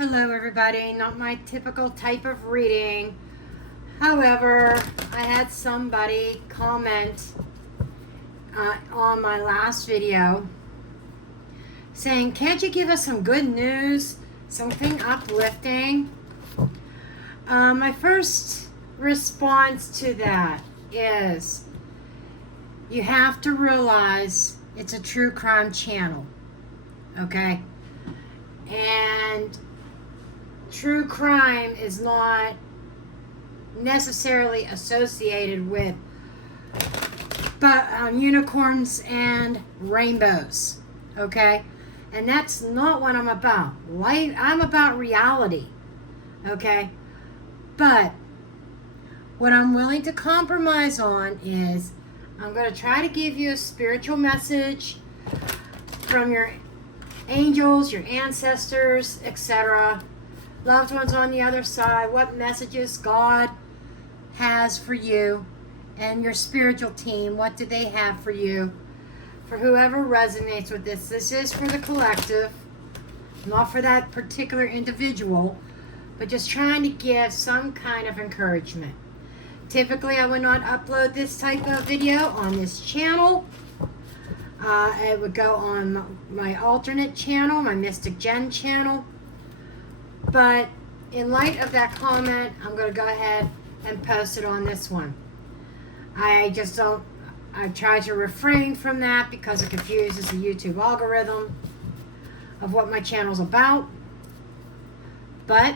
Hello everybody, not my typical type of reading. However, I had somebody comment on my last video saying, can't you give us some good news, something uplifting? My first response to that is, you have to realize it's a true crime channel, okay? And true crime is not necessarily associated with unicorns and rainbows, okay? And that's not what I'm about. I'm about reality, okay? But what I'm willing to compromise on is I'm going to try to give you a spiritual message from your angels, your ancestors, etc., loved ones on the other side, what messages God has for you, and your spiritual team, what do they have for you? For whoever resonates with this, this is for the collective, not for that particular individual, but just trying to give some kind of encouragement. Typically, I would not upload this type of video on this channel. It would go on my alternate channel, my Mystic Jenn channel. But in light of that comment, I'm going to go ahead and post it on this one. I try to refrain from that because it confuses the YouTube algorithm of what my channel's about. But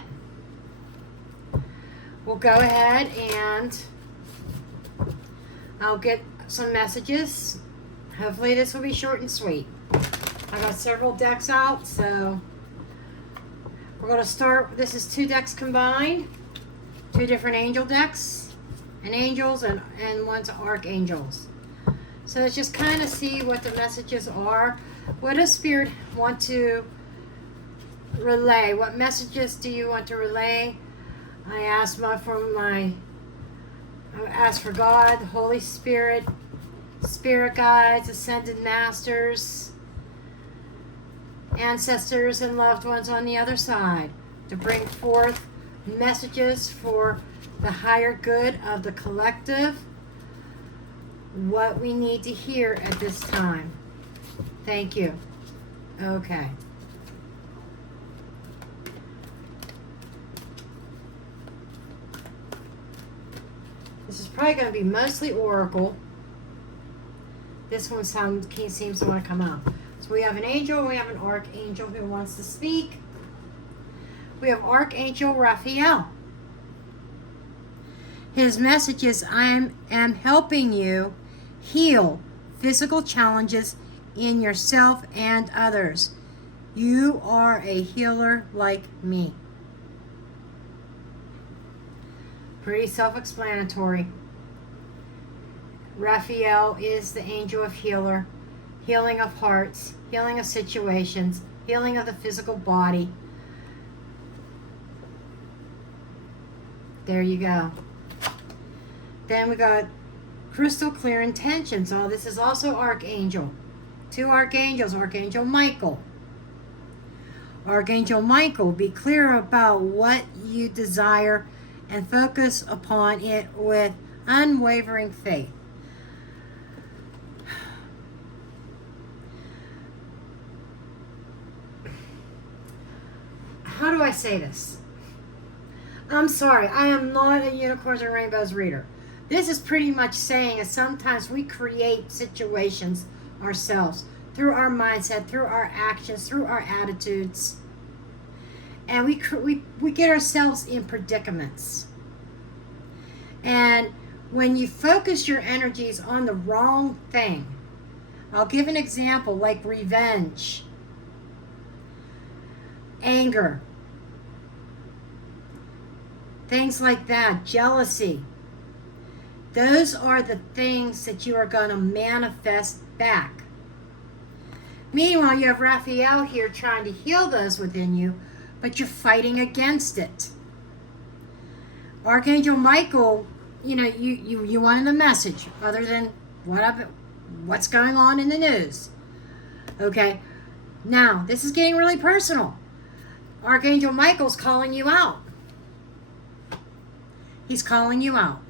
we'll go ahead and I'll get some messages. Hopefully this will be short and sweet. I got several decks out, so we're going to start. This is 2 decks combined, 2 different angel decks, and angels, and one's archangels. So let's just kind of see what the messages are. What does Spirit want to relay? What messages do you want to relay? I asked for God, Holy Spirit, Spirit guides, ascended masters, ancestors, and loved ones on the other side to bring forth messages for the higher good of the collective, what we need to hear at this time. Thank you. Okay. This is probably going to be mostly oracle. This one seems to want to come out. So we have an angel and we have an archangel who wants to speak. We have Archangel Raphael. His message is, I am helping you heal physical challenges in yourself and others. You are a healer like me. Pretty self-explanatory. Raphael is the angel of healer. Healing of hearts, healing of situations, healing of the physical body. There you go. Then we got crystal clear intentions. Oh, this is also Archangel. 2 archangels, Archangel Michael. Archangel Michael, be clear about what you desire and focus upon it with unwavering faith. How do I say this? I'm sorry, I am not a unicorns and rainbows reader. This is pretty much saying that sometimes we create situations ourselves through our mindset, through our actions, through our attitudes. And we get ourselves in predicaments. And when you focus your energies on the wrong thing, I'll give an example like revenge, anger, things like that, jealousy. Those are the things that you are going to manifest back. Meanwhile, you have Raphael here trying to heal those within you, but you're fighting against it. Archangel Michael, you wanted a message other than what's going on in the news. Okay, now this is getting really personal. Archangel Michael's calling you out. He's calling you out.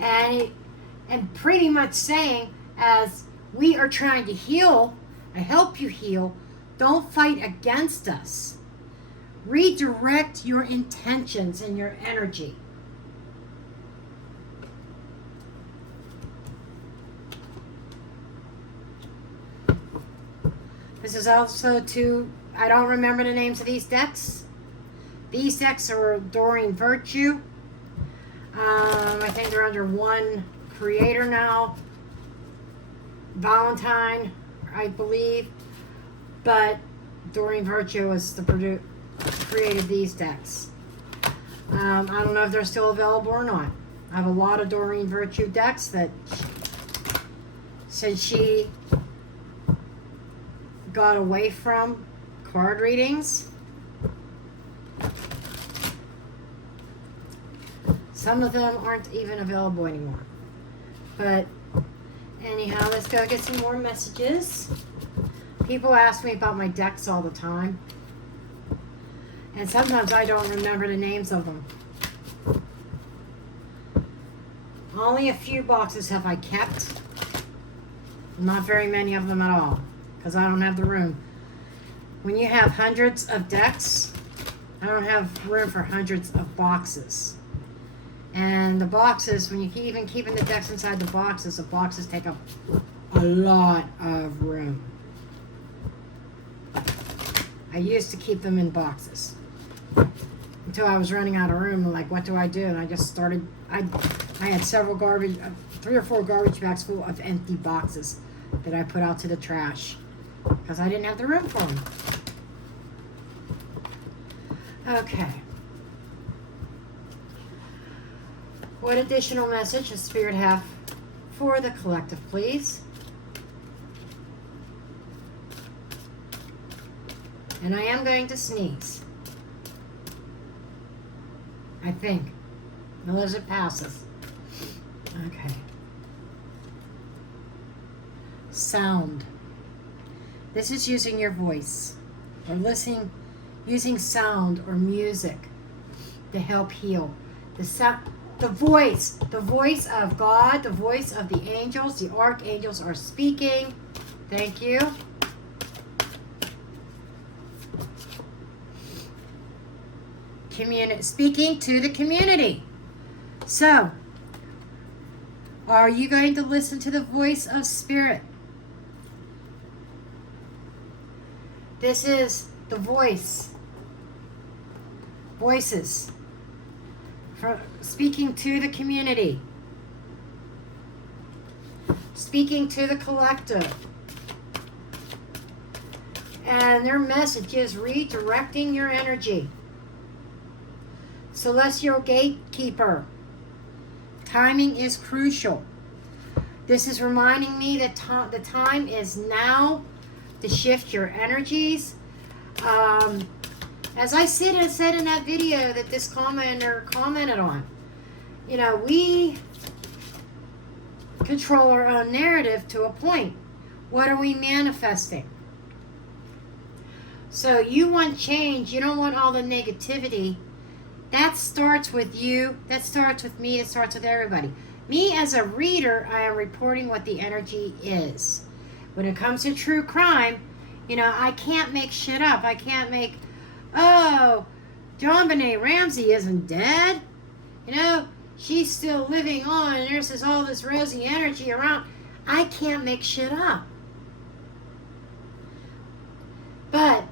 And pretty much saying, as we are trying to heal, I help you heal, don't fight against us. Redirect your intentions and your energy. This is also to, I don't remember the names of these decks. These decks are Adoring Virtue. I think they're under one creator now. Valentine, I believe. But Adoring Virtue is the created these decks. I don't know if they're still available or not. I have a lot of Adoring Virtue decks that since she got away from card readings. Some of them aren't even available anymore. But anyhow, let's go get some more messages. People ask me about my decks all the time. And sometimes I don't remember the names of them. Only a few boxes have I kept. Not very many of them at all. Because I don't have the room. When you have hundreds of decks, I don't have room for hundreds of boxes. And the boxes, when you even keeping the decks inside the boxes take up a lot of room. I used to keep them in boxes. Until I was running out of room, I'm like, what do I do? And I just started, I had several 3 or 4 garbage bags full of empty boxes that I put out to the trash. Because I didn't have the room for them. Okay. What additional message does Spirit have for the collective, please? And I am going to sneeze. I think. Unless it passes. Okay. Sound. This is using your voice or listening, using sound or music to help heal. The voice of God, the voice of the angels, the archangels are speaking. Thank you. Speaking to the community. So, are you going to listen to the voice of Spirit? This is the voice. Voices. Speaking to the community. Speaking to the collective. And their message is redirecting your energy. Celestial Gatekeeper. Timing is crucial. This is reminding me that the time is now to shift your energies. As I said in that video that this commenter commented on, we control our own narrative to a point. What are we manifesting? So you want change. You don't want all the negativity. That starts with you. That starts with me. It starts with everybody. Me as a reader, I am reporting what the energy is. When it comes to true crime, I can't make shit up. I can't make, JonBenet Ramsey isn't dead. She's still living on and there's all this rosy energy around. I can't make shit up. But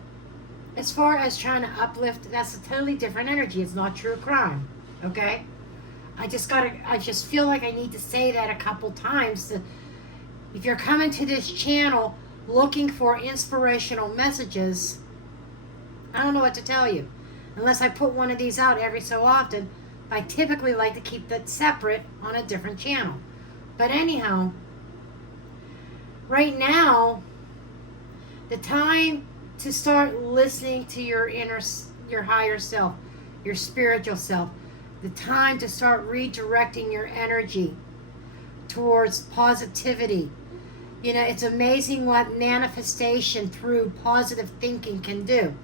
as far as trying to uplift, that's a totally different energy. It's not true crime. Okay? I just feel like I need to say that a couple times. If you're coming to this channel looking for inspirational messages, I don't know what to tell you. Unless I put one of these out every so often, I typically like to keep that separate on a different channel. But anyhow, right now, the time to start listening to your higher self, your spiritual self, the time to start redirecting your energy towards positivity. You know, it's amazing what manifestation through positive thinking can do.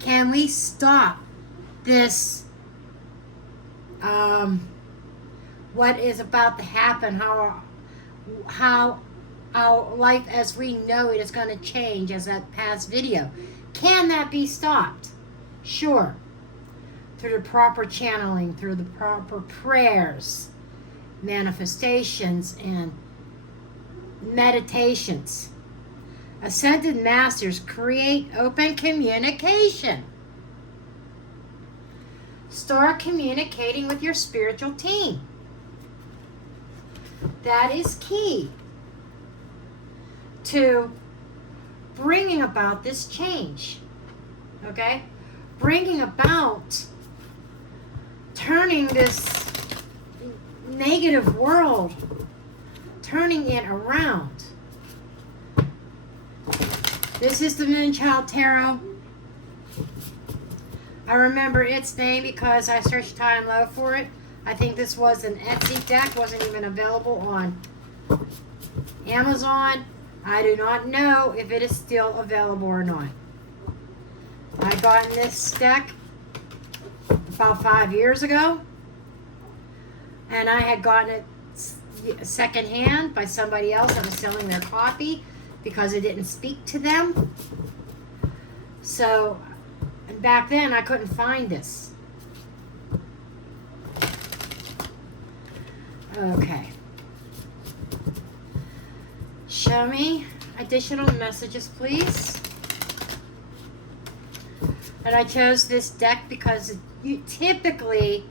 Can we stop this, what is about to happen, how our life as we know it is going to change, as that past video. Can that be stopped? Sure. Through the proper channeling, through the proper prayers, manifestations, and meditations. Ascended Masters create open communication. Start communicating with your spiritual team. That is key to bringing about this change. Okay? Bringing about turning this negative world, turning it around. This is the Moonchild Tarot. I remember its name because I searched high and low for it. I think this was an Etsy deck, wasn't even available on Amazon. I do not know if it is still available or not. I got this deck about 5 years ago, and I had gotten it secondhand by somebody else that was selling their copy because it didn't speak to them. So, and back then I couldn't find this. Okay. Show me additional messages, please. And I chose this deck because typically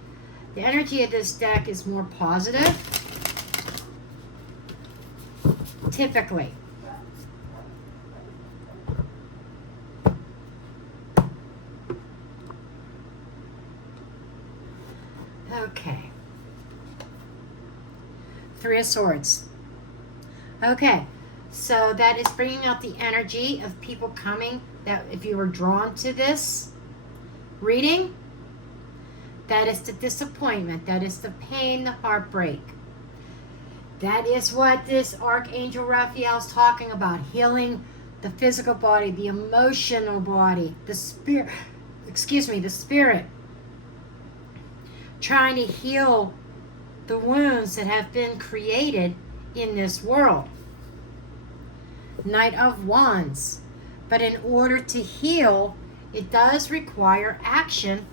the energy of this deck is more positive. Typically. Okay. Three of Swords. Okay. So that is bringing out the energy of people coming, that if you were drawn to this reading, that is the disappointment, that is the pain, the heartbreak. That is what this Archangel Raphael is talking about, healing the physical body, the emotional body, the spirit, the spirit. Trying to heal the wounds that have been created in this world. Knight of Wands. But in order to heal, it does require action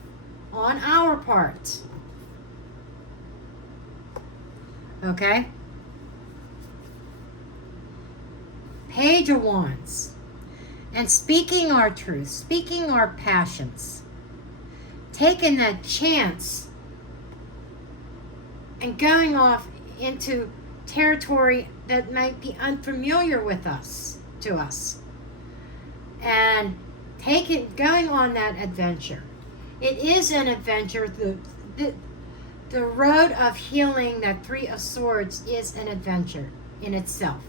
on our part. Okay? Page of Wands. And speaking our truth, speaking our passions. Taking that chance and going off into territory that might be unfamiliar with us, to us. And going on that adventure. It is an adventure. The road of healing, that Three of Swords, is an adventure in itself.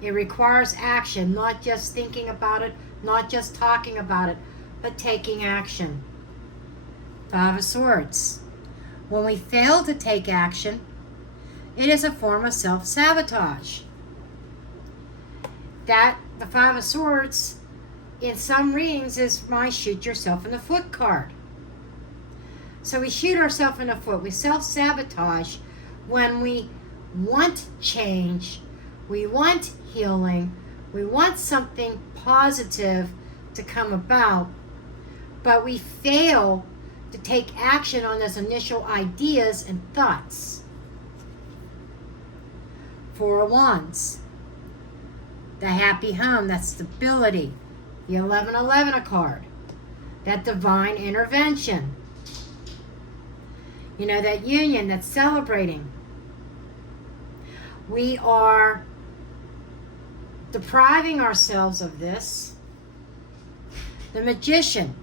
It requires action, not just thinking about it, not just talking about it, but taking action. Five of Swords. When we fail to take action, it is a form of self-sabotage. That, the Five of Swords, in some readings, is my shoot yourself in the foot card. So we shoot ourselves in the foot. We self-sabotage when we want change, we want healing, we want something positive to come about, but we fail to take action on those initial ideas and thoughts. Four of Wands. The happy home, that stability. The 1111 card. That divine intervention. You know, that union, that's celebrating. We are depriving ourselves of this. The Magician.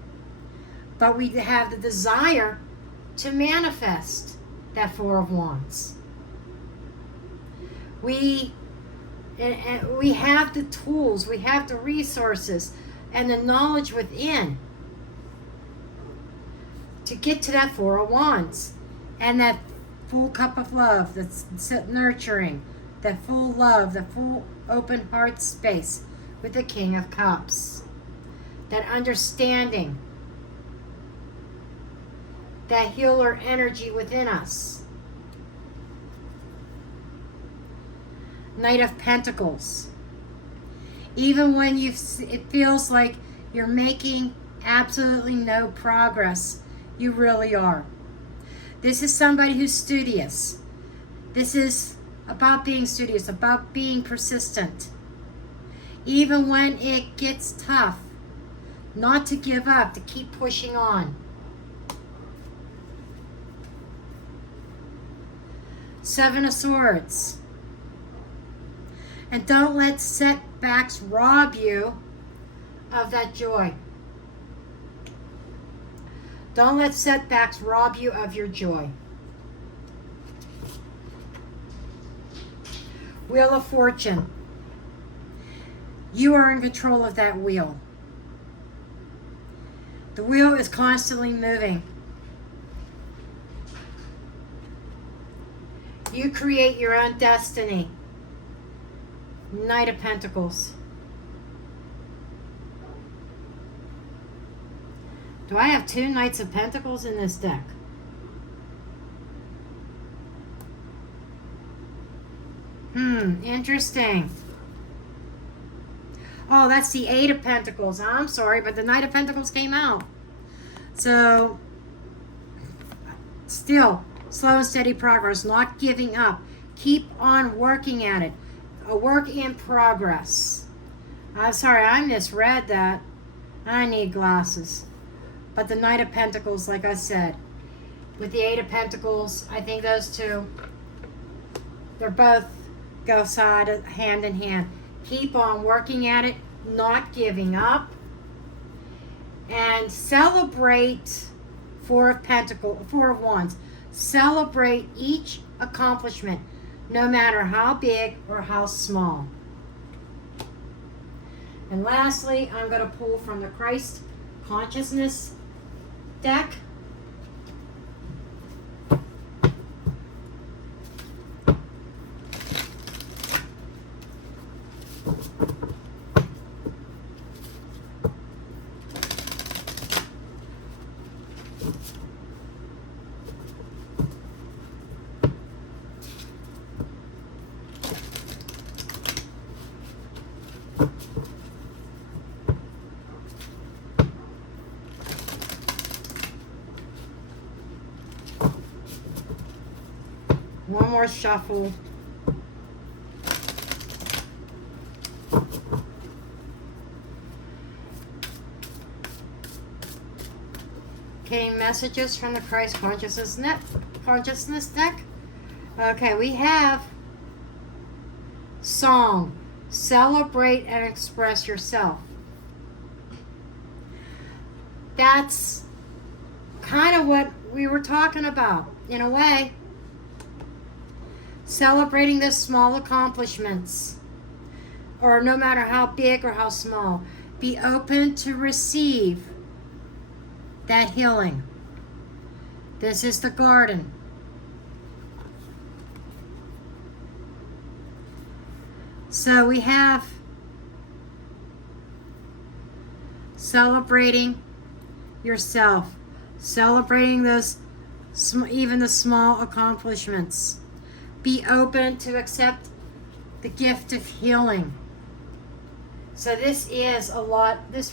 But we have the desire to manifest that Four of Wands. We have the tools, we have the resources, and the knowledge within to get to that Four of Wands. And that full cup of love, that's nurturing, the full love, the full open heart space with the King of Cups. That understanding, that healer energy within us. Knight of Pentacles. Even when it feels like you're making absolutely no progress, you really are. This is somebody who's studious. This is about being studious, about being persistent. Even when it gets tough, not to give up, to keep pushing on. Seven of Swords. And don't let setbacks rob you of that joy. Don't let setbacks rob you of your joy. Wheel of Fortune. You are in control of that wheel. The wheel is constantly moving. You create your own destiny. Knight of Pentacles. Do I have two Knights of Pentacles in this deck? Interesting. Oh, that's the Eight of Pentacles. I'm sorry, but the Knight of Pentacles came out. So, still, slow and steady progress, not giving up. Keep on working at it. A work in progress. I'm sorry, I misread that. I need glasses. But the Knight of Pentacles, like I said, with the Eight of Pentacles, I think those two, they're both go hand in hand. Keep on working at it, not giving up, and celebrate Four of Wands. Celebrate each accomplishment, no matter how big or how small. And lastly, I'm going to pull from the Christ Consciousness deck. One more shuffle. Okay, messages from the Christ Consciousness deck. Okay, we have song. Celebrate and express yourself. That's kind of what we were talking about, in a way. Celebrating the small accomplishments, or no matter how big or how small. Be open to receive that healing. This is the Garden. So we have celebrating yourself, celebrating those, even the small accomplishments. Be open to accept the gift of healing. So this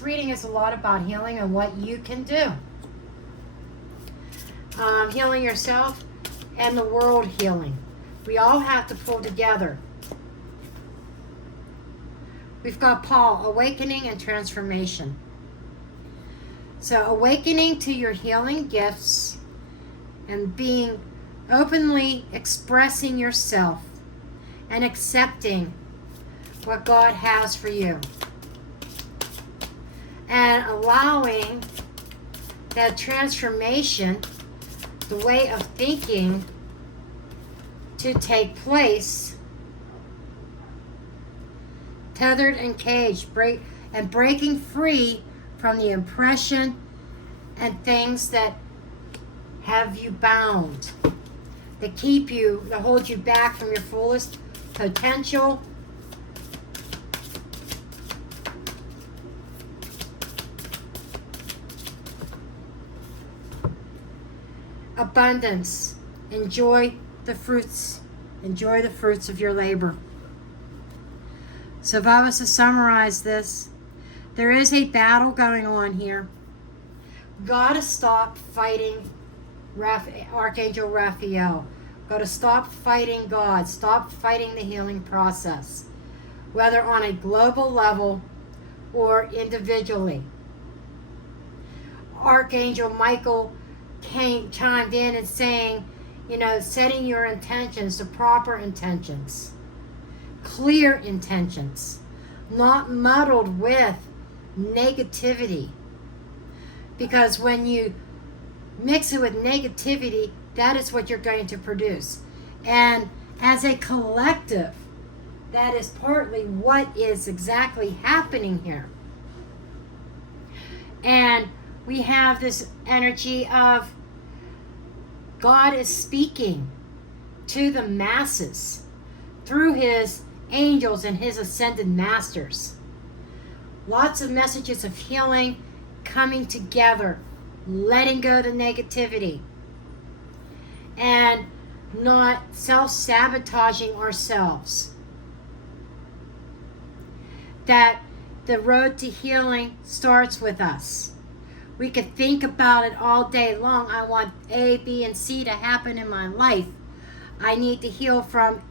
reading is a lot about healing and what you can do. Healing yourself and the world healing. We all have to pull together. We've got Paul, awakening and transformation. So awakening to your healing gifts and being openly expressing yourself and accepting what God has for you. And allowing that transformation, the way of thinking, to take place, tethered and caged, breaking free from the impression and things that have you bound, that keep you, that hold you back from your fullest potential, abundance. Enjoy the fruits. Enjoy the fruits of your labor. So if I was to summarize this, there is a battle going on here. Got to stop fighting Archangel Raphael. Got to stop fighting God. Stop fighting the healing process, whether on a global level or individually. Archangel Michael chimed in and saying, you know, setting your intentions, the proper intentions, clear intentions, not muddled with negativity. Because when you mix it with negativity, that is what you're going to produce. And as a collective, that is partly what is exactly happening here. And we have this energy of God is speaking to the masses through his angels and his ascended masters. Lots of messages of healing coming together, letting go of the negativity, and not self-sabotaging ourselves. That the road to healing starts with us. We could think about it all day long. I want A, B, and C to happen in my life. I need to heal from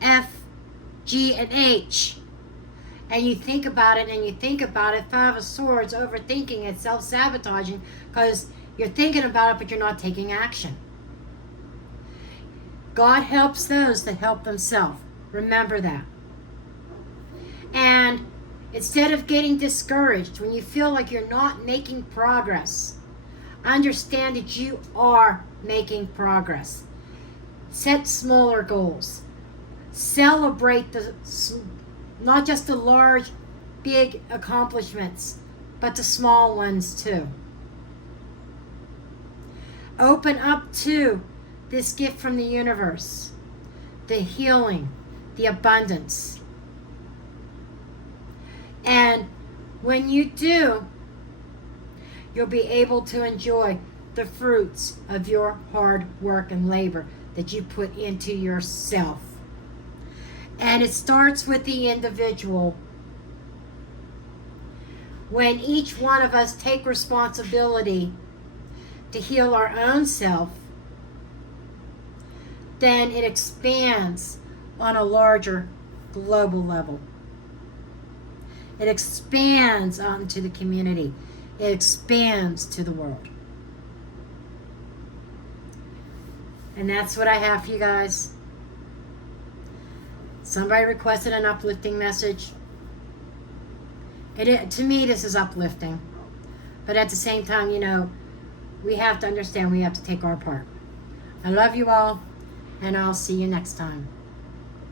F, G, and H. And you think about it and you think about it. Five of Swords, overthinking it, self-sabotaging, because you're thinking about it but you're not taking action. God helps those that help themselves. Remember that. And instead of getting discouraged when you feel like you're not making progress, understand that you are making progress. Set smaller goals. Celebrate not just the large, big accomplishments, but the small ones too. Open up to this gift from the universe, the healing, the abundance. And when you do, you'll be able to enjoy the fruits of your hard work and labor that you put into yourself. And it starts with the individual. When each one of us take responsibility to heal our own self, then it expands on a larger global level. It expands onto the community. It expands to the world. And that's what I have for you guys. Somebody requested an uplifting message. To me, this is uplifting. But at the same time, you know, we have to understand we have to take our part. I love you all, and I'll see you next time.